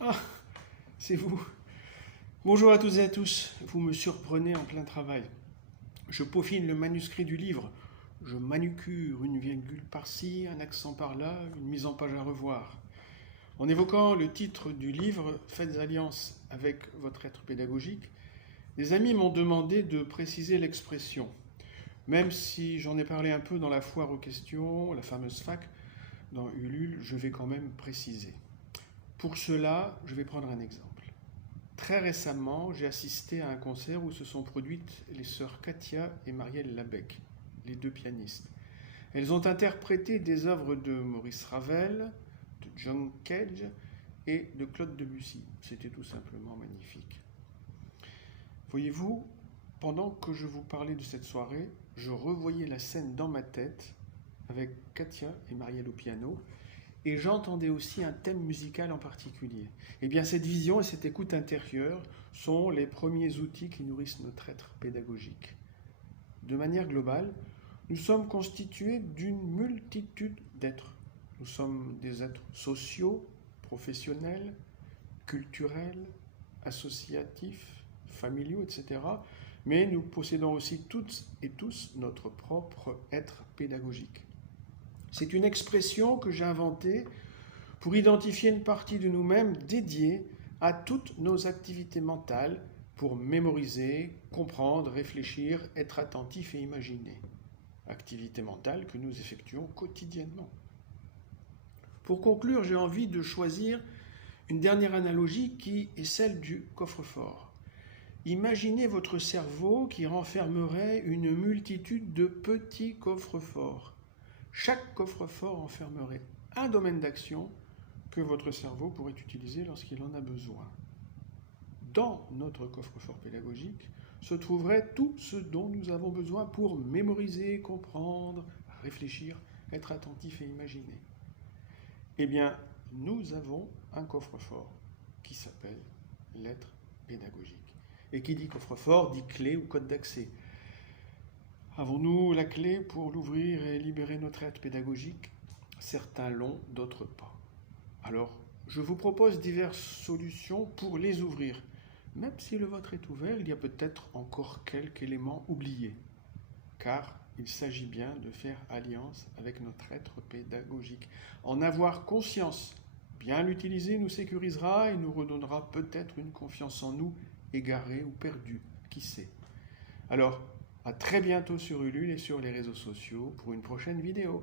Ah, c'est vous. Bonjour à toutes et à tous. Vous me surprenez en plein travail. Je peaufine le manuscrit du livre. Je manucure une virgule par-ci, un accent par-là, une mise en page à revoir. En évoquant le titre du livre, Faites alliance avec votre être pédagogique, des amis m'ont demandé de préciser l'expression. Même si j'en ai parlé un peu dans la foire aux questions, la fameuse fac, dans Ulule, je vais quand même préciser. Pour cela, je vais prendre un exemple. Très récemment, j'ai assisté à un concert où se sont produites les sœurs Katia et Marielle Labec, les deux pianistes. Elles ont interprété des œuvres de Maurice Ravel, de John Cage et de Claude Debussy. C'était tout simplement magnifique. Voyez-vous, pendant que je vous parlais de cette soirée, je revoyais la scène dans ma tête avec Katia et Marielle au piano, et j'entendais aussi un thème musical en particulier. Eh bien, cette vision et cette écoute intérieure sont les premiers outils qui nourrissent notre être pédagogique. De manière globale, nous sommes constitués d'une multitude d'êtres. Nous sommes des êtres sociaux, professionnels, culturels, associatifs, familiaux, etc. Mais nous possédons aussi toutes et tous notre propre être pédagogique. C'est une expression que j'ai inventée pour identifier une partie de nous-mêmes dédiée à toutes nos activités mentales pour mémoriser, comprendre, réfléchir, être attentif et imaginer. Activités mentales que nous effectuons quotidiennement. Pour conclure, j'ai envie de choisir une dernière analogie qui est celle du coffre-fort. Imaginez votre cerveau qui renfermerait une multitude de petits coffres-forts. Chaque coffre-fort enfermerait un domaine d'action que votre cerveau pourrait utiliser lorsqu'il en a besoin. Dans notre coffre-fort pédagogique se trouverait tout ce dont nous avons besoin pour mémoriser, comprendre, réfléchir, être attentif et imaginer. Eh bien, nous avons un coffre-fort qui s'appelle l'être pédagogique. Et qui dit coffre-fort dit clé ou code d'accès. Avons-nous la clé pour l'ouvrir et libérer notre être pédagogique? Certains l'ont, d'autres pas. Alors, je vous propose diverses solutions pour les ouvrir. Même si le vôtre est ouvert, il y a peut-être encore quelques éléments oubliés. Car il s'agit bien de faire alliance avec notre être pédagogique. En avoir conscience, bien l'utiliser nous sécurisera et nous redonnera peut-être une confiance en nous égarée ou perdue, qui sait. Alors, à très bientôt sur Ulule et sur les réseaux sociaux pour une prochaine vidéo.